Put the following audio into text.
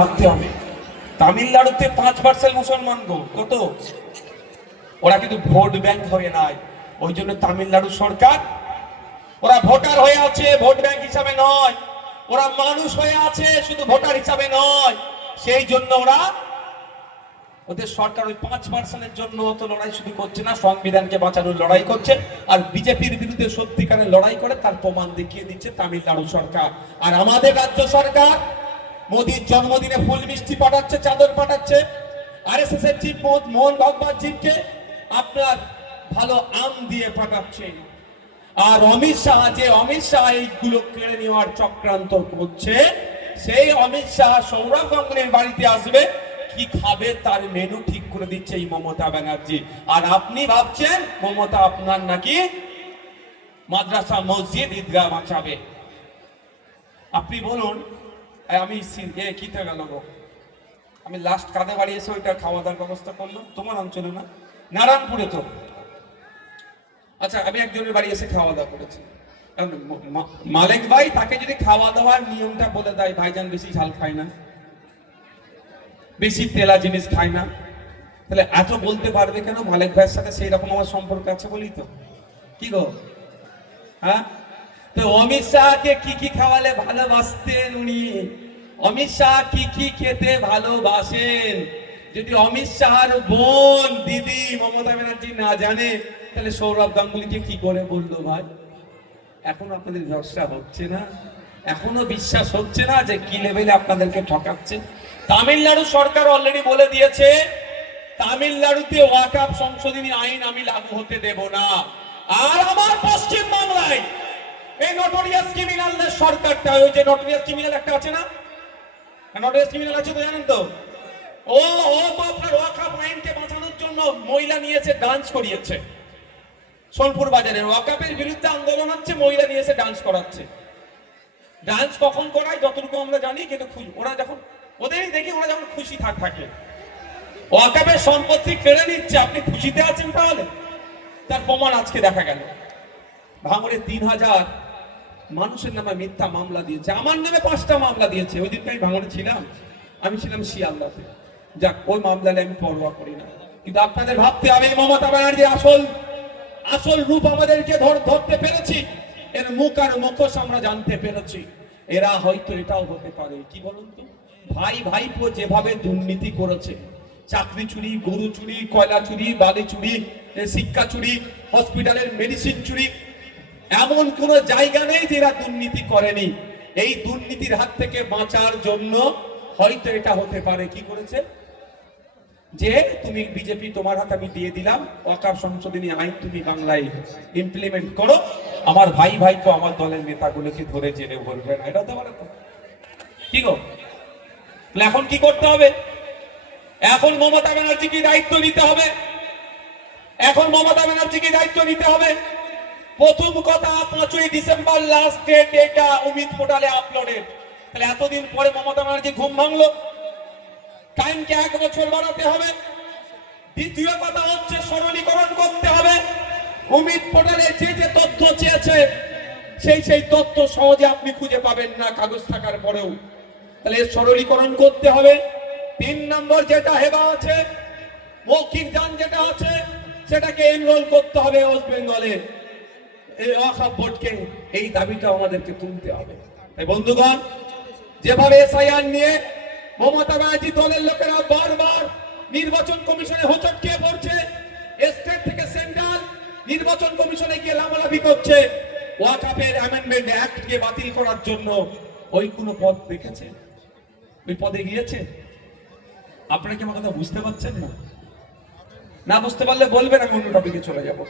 ভাবতে হবে। তামিলনাড়ুতে 5% মুসলমান গো, কত? ওরা কিন্তু ভোট ব্যাংক হয়ে নাই, ওই জন্য তামিলনাড়ু সরকার ওরা ভোটার হয়ে আছে, ভোট ব্যাংক হিসাবে নয়। ওরা মানুষ হয়ে আছে, শুধু ভোটার হিসাবে নয়। সেই জন্য ওদের সরকার ওই 5%-এর জন্য অত লড়াই শুধু করছে না, সংবিধানকে বাঁচানোর লড়াই করছে। আর বিজেপির বিরুদ্ধে সত্যিকারের লড়াই করে তার প্রমাণ দেখিয়ে দিচ্ছে তামিলনাড়ু সরকার। আর আমাদের রাজ্য সরকার মোদির জন্মদিনে ফুল মিষ্টি পাঠাচ্ছে, চাদর পাঠাচ্ছে। আরএসএস এর চিফ মোহন ভাগবত জিকে আপনার ভালো আম দিয়ে পাঠাচ্ছে। আর অমিত শাহ এইগুলো কেড়ে নেওয়ার চক্রান্ত করছে। সেই অমিত শাহ সৌরভ গাঙ্গুলির বাড়িতে আসবে, কি খাবে তার মেনু ঠিক করে দিচ্ছে এই মমতা ব্যানার্জি। আর আপনি ভাবছেন মমতা আপনার নাকি মাদ্রাসা মসজিদ ঈদগাহ বাঁচাবে। আপনি বলুন, আমি কিতে গেল গো, আমি লাস্ট কাঁধে বাড়ি এসে ওইটা খাওয়া দাওয়ার ব্যবস্থা করলাম, তোমার অঞ্চলে না, নারায়ণপুরে তো। আচ্ছা, আমি একজনের বাড়ি এসে খাওয়া দাওয়া করেছি। মালিক ভাই তাকে যদি খাওয়া দাওয়ার নিয়মটা বলে দেয়, ভাইজান বেশি ঝাল খায় না, বেশি তেলা জিনিস খায় না, তাহলে এত বলতে পারবে কেন? মালিক ভাইয়ের সাথে সেই রকম আমার সম্পর্ক আছে বলি তো। কি গো, হ্যাঁ? তো অমিত শাহকে কি কি খাওয়ালে ভালোবাসতেন উনি? অমিত শাহ কি কি খেতে ভালোবাসেন? যদি অমিত শাহর বোন দিদি মমতা ব্যানার্জি না জানে, তাহলে সৌরভ গাঙ্গুলিকে কি করে বললো ভাই? এখনো আপনাদের ভরসা হচ্ছে না? এখনো বিশ্বাস হচ্ছে না যে কি লেভেলে আপনাদেরকে ঠকাচ্ছে? তামিলনাড়ু সরকার অলরেডি বলে দিয়েছে, তামিলনাড়ুতে ওয়াকফ সংশোধনী আইন আমি লাগু হতে দেব না। আর আমার পশ্চিম বাংলায় এই নটোরিয়াস ক্রিমিনালদের সরকারটা, ওই যে নটোরিয়াস ক্রিমিনাল একটা আছে না, নটোরিয়াস ক্রিমিনাল আছে তো, জানেন তো? আপনার ওয়াকফ আইনকে বাঁচানোর জন্য মহিলা নিয়েছে, ডান্স করিয়েছে সোনপুর বাজারে। ওয়াকফের বিরুদ্ধে আন্দোলন হচ্ছে, মহিলা নিয়েছে ডান্স করাচ্ছে। ডান্স কখন করায় যতটুকু আমরা জানি, কিন্তু ওরা যখন ওদেরই দেখি, ওরা যখন খুশি থাকে। ওয়াকফের সম্পত্তি কেড়ে নিচ্ছে, আপনি খুশিতে আছেন তাহলে? তার প্রমাণ আজকে দেখা গেল। ভাঙড়ে 3000 মানুষের নামে মিথ্যা মামলা দিয়েছে, আমার নামে 5টা মামলা দিয়েছে। ওই দিনকে আমি ভাঙড়ে ছিলাম, আমি ছিলাম শিয়ালদাতে। যাক, ওই মামলা আমি পরোয়া করি না, কিন্তু আপনাদের ভাবতে হবে মমতা ব্যানার্জি আসল রূপ আমাদেরকে ধরতে পেরেছি, এর মুখ আর মুখোশ আমরা জানতে পেরেছি। এরা হয়তো এটাও হতে পারে, কি বলুন তো, ভাইপো যেভাবে দুর্নীতি করেছে, চাকরি চুরি, গরু চুরি, কয়লা চুরি, বালি চুরি, শিক্ষা চুরি, হসপিটালের মেডিসিন চুরি, এমন কোন জায়গা নেই যে এরা দুর্নীতি করেনি। এই দুর্নীতির হাত থেকে বাঁচার জন্য হয়তো এটা হতে পারে। কি করেছে? যে তুমি বিজেপি, তোমার হাতে আমি দিয়ে দিলাম ওয়াকফ সংশোধনী আইন, তুমি বাংলায় ইমপ্লিমেন্ট করো, আমার ভাইপো আমার দলের নেতাগুলোকে ধরে জেলে ভরবে না। এটা হতে পারে তো? কি গো, এখন কি করতে হবে? এখন মমতা ব্যানার্জিকে দায়িত্ব নিতে হবে। এখন মমতা ব্যানার্জিকে দায়িত্ব নিতে হবে। প্রথম কথা, 5ই ডিসেম্বর লাস্ট ডেট, এটা অমিত পোর্টালে আপলোডেড। তাহলে এতদিন পরে মমতা ব্যানার্জি ঘুম ভাঙলো, টাইমকে 1 বছর বাড়াতে হবে। দ্বিতীয় কথা হচ্ছে সরলীকরণ করতে হবে। অমিত পোর্টালে যে তথ্য চেয়েছে, সেই তথ্য সহজে আপনি খুঁজে পাবেন না কাগজ থাকার পরেও। তাহলে সরলীকরণ করতে হবে। 3 নম্বর যেটা হেবা আছে, মৌখিক যান যেটা আছে, সেটাকে এনরোল করতে হবে ওয়েস্ট বেঙ্গলে। এই ওয়াকফ বোর্ডকে এই দাবিটা আমাদেরকে তুলতে হবে। তাই বন্ধুগণ, যেভাবে এসআইআর নিয়ে মমতা ব্যানার্জি দলের লোকেরা বারবার নির্বাচন কমিশনে হোঁচট খেয়ে পড়ছে, স্টেট থেকে সেন্ট্রাল নির্বাচন কমিশনে গিয়ে লাফালাফি করছে, ওয়াকফের অ্যামেন্ডমেন্ট অ্যাক্টকে বাতিল করার জন্য ওই কোনো পদ দেখেছে? ওই পদে গিয়েছে? আপনারা কি আমার কথা বুঝতে পারছেন না? না বুঝতে পারলে বলবেন, আমি অন্য টপিকে চলে যাব।